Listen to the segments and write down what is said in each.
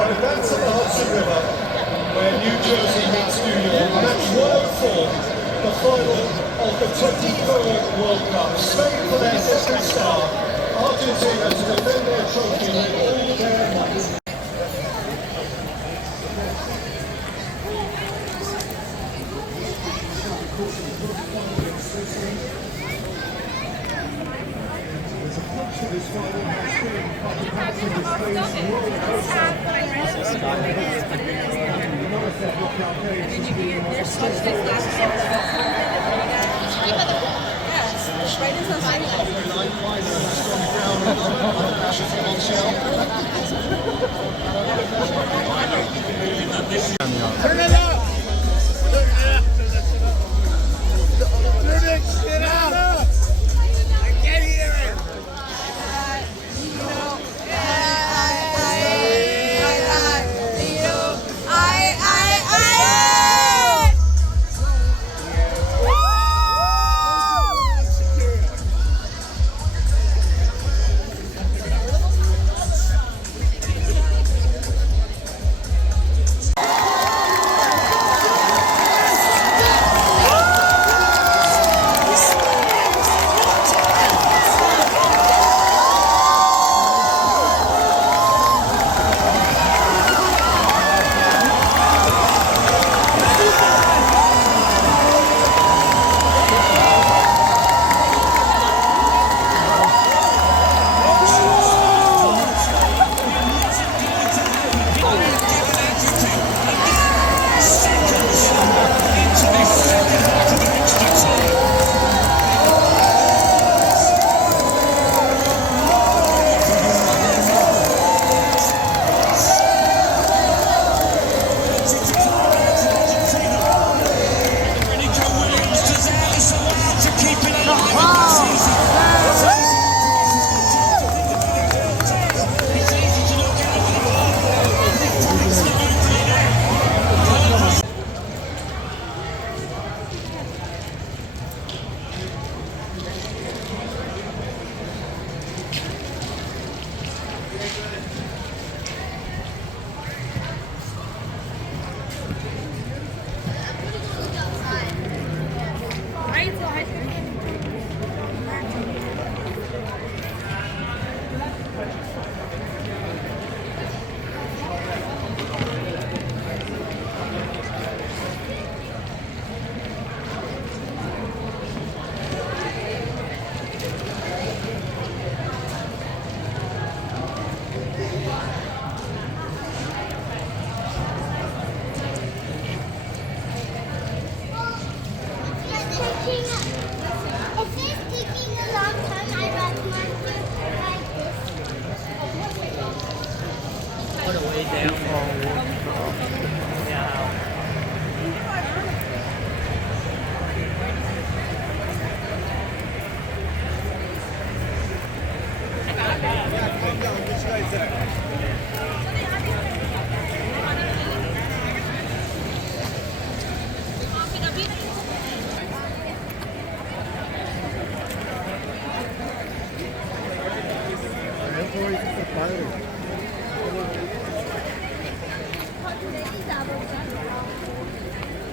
Right, that's at the Hudson River, where New Jersey meets New York. Match 104, the final of the 23rd World Cup. Spain for their second star, Argentina to defend their trophy with all their might. Turn it up! Turn it shit up! I can't hear it!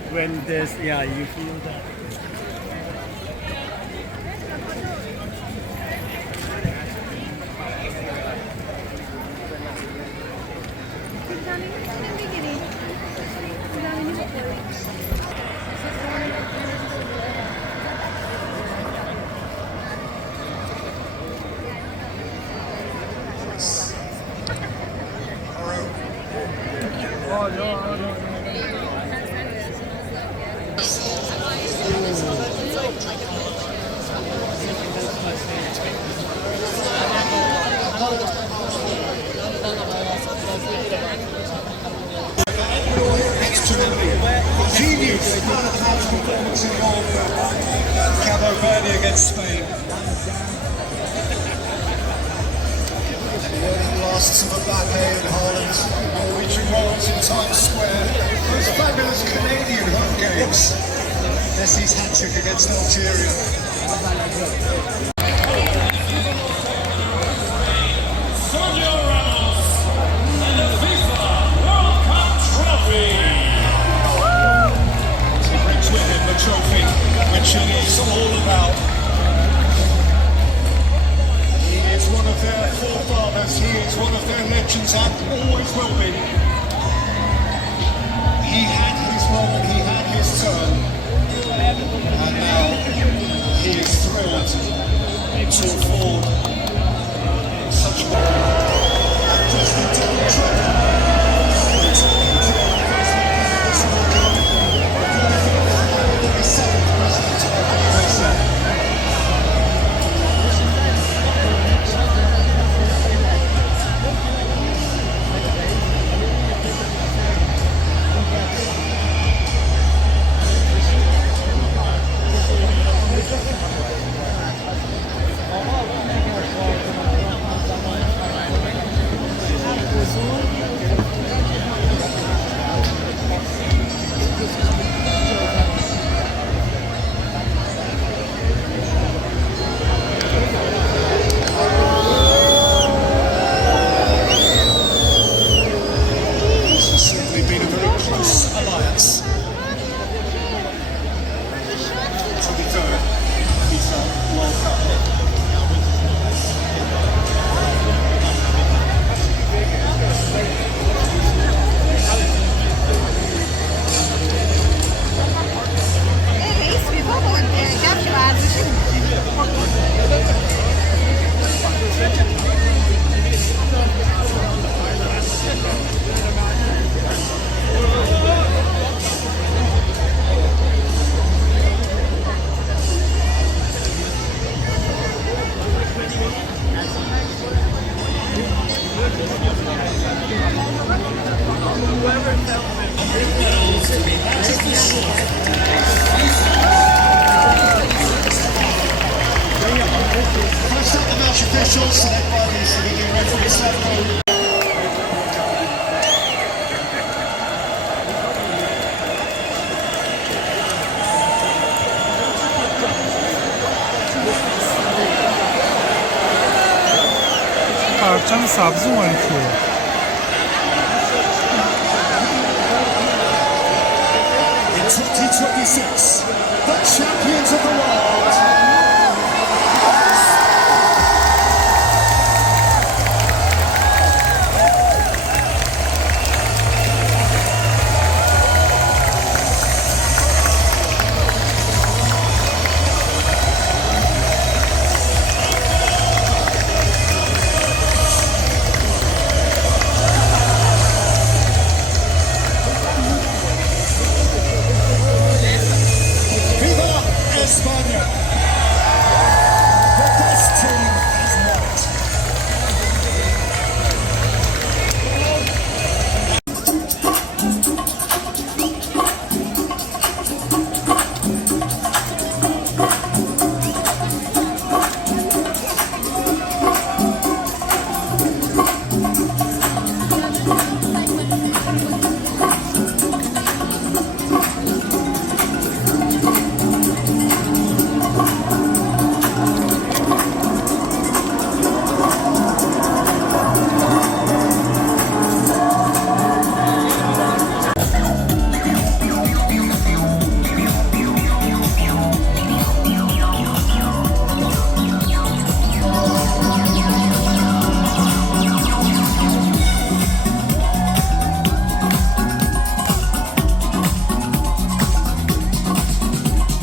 When there's, yeah, you feel that. Genius, one of the match performance involved Cabo Verde against Spain. Blasts of Mbappe in Holland, Norwegian rolls in Times Square. Those fabulous Canadian home games. Messi's hat-trick against Algeria. Sergio Ramos and the FIFA potential for such officials led by the civilian referee Hessam. پرچم سبز مال کیه؟ In 2026, the champions of the world